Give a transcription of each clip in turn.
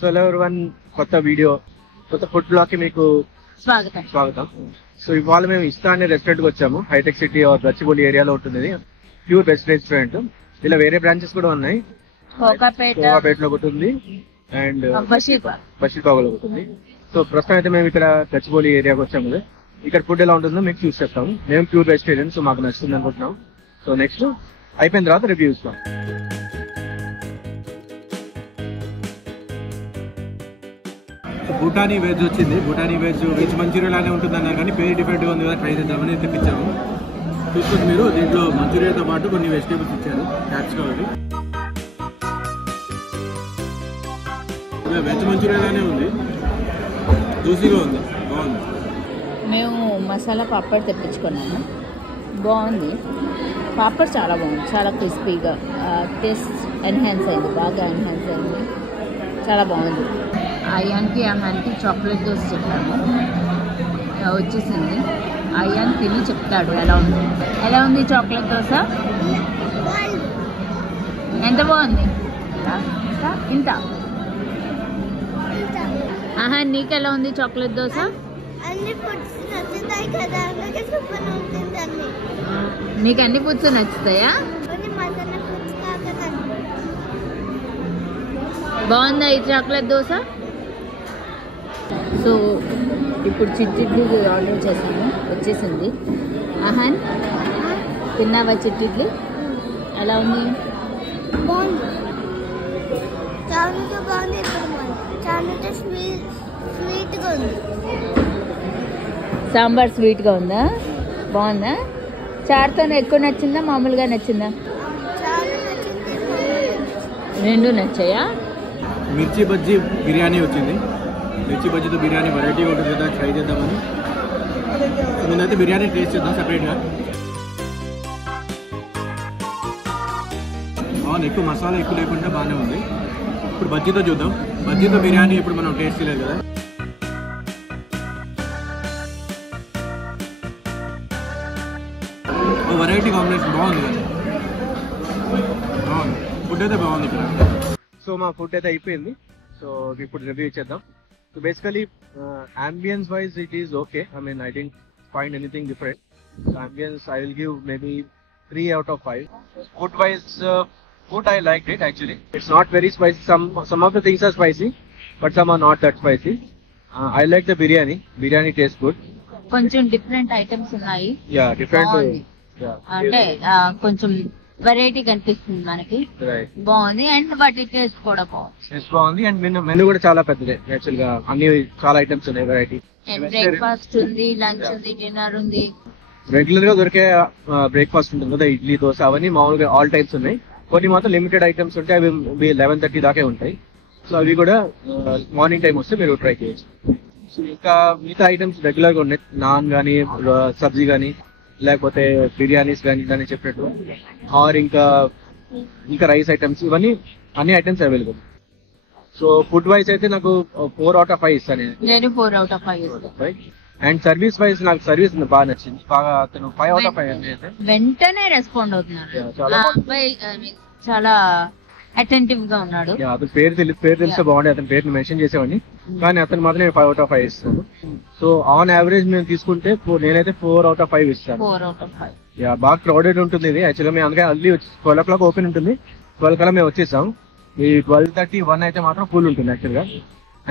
So hello everyone, కొత్త video కొత్త food blog కి మీకు స్వాగతం. సో ఇవాళ మేము ఇస్తా అనే రెస్టారెంట్ కి వచ్చాము. హైటెక్ సిటీ ఆర్ గచ్చిబౌలి ఏరియాలో ఉంటుంది. Pure veg restaurant. ఇలా వేరే బ్రాంచెస్ కూడా ఉన్నాయి. కోకాపేటలో ఒకటి ఉంది అండ్ బషీర్బాగ్లో ఒకటి ఉంది. సో ప్రస్తుతం అయితే మేము ఇక్కడ గచ్చిబౌలి ఏరియాకి వచ్చాము కదా. ఇక్కడ ఫుడ్ ఎలా ఉంటుందో మీకు చూసి చెప్తాము. మేము ప్యూర్ వెజిటేరియన్, సో మాకు నచ్చుతుంది అనుకుంటున్నాం. సో నెక్స్ట్ అయిపోయిన తర్వాత రివ్యూ ఇస్తాం. భూటానీ వెజ్ వచ్చింది. భూటానీ వెజ్ మంచూరియా లానే ఉంటుంది అన్నారు కానీ పేరు డిఫరెంట్ గా ఉంది కదా, ట్రై చేద్దామని తెప్పించాము. చూసుకోండి మీరు, దీంట్లో మంచూరియాతో పాటు కొన్ని వెజిటేబుల్స్ ఇచ్చారు. క్యాప్సికమ్ అవి వెజ్ మంచూరియా లానే ఉంది, జ్యూసీగా ఉంది, బాగుంది. మేము మసాలా పాపడ్ తెప్పించుకున్నాము. బాగుంది, పాపడ్ చాలా బాగుంది, చాలా క్రిస్పీగా. టేస్ట్ ఎన్హాన్స్ అయింది, బాగా ఎన్హాన్స్ అయింది, చాలా బాగుంది. అయాన్కి చాక్లెట్ దోశ చెప్పాము, వచ్చేసింది. అయాన్ తిని చెప్తాడు ఎలా ఉంది చాక్లెట్ దోశ, ఎంత బాగుంది. ఇంత నీకు ఎలా ఉంది చాక్లెట్ దోశ? నీకు అన్ని ఫుడ్స్ నచ్చుతాయా? బాగుందా ఈ చాక్లెట్ దోశ? సో ఇప్పుడు చిట్టిడ్లీ ఆర్డర్ చేశాను, వచ్చేసింది. అహాన్ తిన్నావా చిట్టిడ్లీ? ఎలా ఉంది? సాంబార్ స్వీట్గా ఉందా? బాగుందా? చారుతో ఎక్కువ నచ్చిందా, మామూలుగా నచ్చిందా? రెండు నచ్చాయా? మిర్చి బజ్జీ బిర్యానీ వచ్చింది. మిర్చి బజ్జీతో బిర్యానీ వెరైటీ ఉంటుంది కదా, ట్రై చేద్దామని. ముందైతే బిర్యానీ టేస్ట్ చేద్దాం సపరేట్గా. అవును, ఎక్కువ మసాలా ఎక్కువ లేకుండా బాగానే ఉంది. ఇప్పుడు బజ్జీతో చూద్దాం. బజ్జీతో బిర్యానీ ఇప్పుడు మనం టేస్ట్ చేయలేదు కదా. వెరైటీ కాంబినేషన్ బాగుంది కదా, బాగుంది. ఫుడ్ అయితే బాగుంది ఇక్కడ. సో మా ఫుడ్ అయితే అయిపోయింది. సో ఇప్పుడు రివ్యూ ఇచ్చేద్దాం. So basically ambience wise it is okay. I mean, I didn't find anything different. So ambience I will give maybe 3 out of 5. Food wise, food I liked it actually. It's not very spicy. Some of the things are spicy, but some are not that spicy. I like the biryani. Biryani tastes good. కొంచెం different items ఉన్నాయి. Yeah, different. అంటే కొంచెం variety కనిపిస్తుంది మనకి. బాగుంది and but taste కూడా బాగుంది. And menu కూడా చాలా పెద్దదే. యాక్చువల్ గా అన్ని చాలా ఐటమ్స్ ఉన్నాయి, వెరైటీ. బ్రేక్ఫాస్ట్ ఉంది, లంచ్ ఉంది, డిన్నర్ ఉంది. రెగ్యులర్ గా దొరికే బ్రేక్ఫాస్ట్ ఉంటుంది కదా, ఇడ్లీ దోశ అవన్నీ మామూలుగా ఆల్ టైప్స్ ఉన్నాయి. కొన్ని మాత్రం లిమిటెడ్ ఐటమ్స్ ఉంటాయి, అవి 11:30 దాకే ఉంటాయి. సో అవి కూడా మార్నింగ్ టైం వస్తే మీరు ట్రై చేయొచ్చు. సో ఇంకా మిగతా ఐటమ్స్ రెగ్యులర్ గా ఉన్నాయి. నాన్ కానీ, సబ్జీ కానీ, లేకపోతే బిర్యానీస్ కానీ చెప్పినట్టు, ఆర్ ఇంకా రైస్ ఐటమ్స్, ఇవన్నీ అన్ని items available. So food wise అయితే నాకు 4 out of 5 ఇస్తాను. నేను 4 out of 5 ఇస్తాను. అండ్ సర్వీస్ వైజ్ నాకు సర్వీస్ బాగా నచ్చింది. బాగా అతను 5 out of 5 అయితే వెంటనే రెస్పాండ్ అవుతున్నారు. చాలా అటెంటివ్ గా ఉన్నాడు. అతని పేరు తెలిస్తే బాగుండే, అతని పేరుని మెన్షన్ చేసేవాడిని, కానీ అతను మాత్రం 5 out of 5 ఇస్తాను. సో ఆన్ యావరేజ్ మేము తీసుకుంటే నేనైతే 4 out of 5 ఇస్తాను. 4 out of 5. బాగా క్రౌడెడ్ ఉంటుంది ఇది. యాక్చువల్గా మేము అందుకే అల్లి 12 o'clock ఓపెన్ ఉంటుంది, 12 కల్లా మేము వచ్చేసాం. ఈ 12:30-1 అయితే మాత్రం ఫుల్ ఉంటుంది యాక్చువల్గా.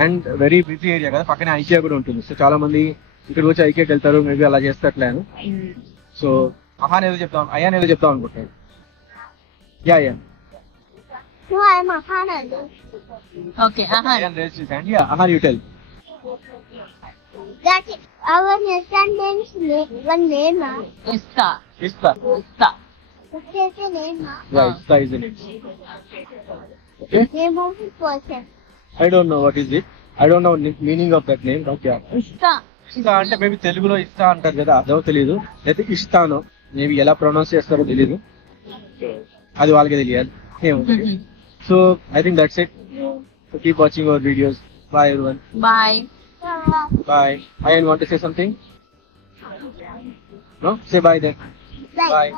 అండ్ వెరీ బిజీ ఏరియా కదా, పక్కనే ఐకియా కూడా ఉంటుంది. సో చాలా మంది ఇక్కడ వచ్చి ఐకియాకి వెళ్తారు, మేబీ అలా చేస్తట్లేను. సో అయాన్ ఏదో చెప్తాం అనుకుంటాను. Yeah Okay, Ahan raised his hand. Yeah, Ahan, you tell. That our restaurant name. Ista. What is the name? Right, Ista is in it. Okay. Name of the person. I don't know what is it. I don't know meaning of that name. Okay. Ista అంటే maybe తెలుగులో ఇస్తా అంటారు కదా, అదో తెలీదు. అయితే ఇస్తానో maybe ఎలా pronounce చేస్తారో తెలీదు, అది వాళ్ళకే తెలియాలి. So I think that's it. So keep watching our videos. Bye everyone. Bye. I want to say something. No? Say bye then. Bye.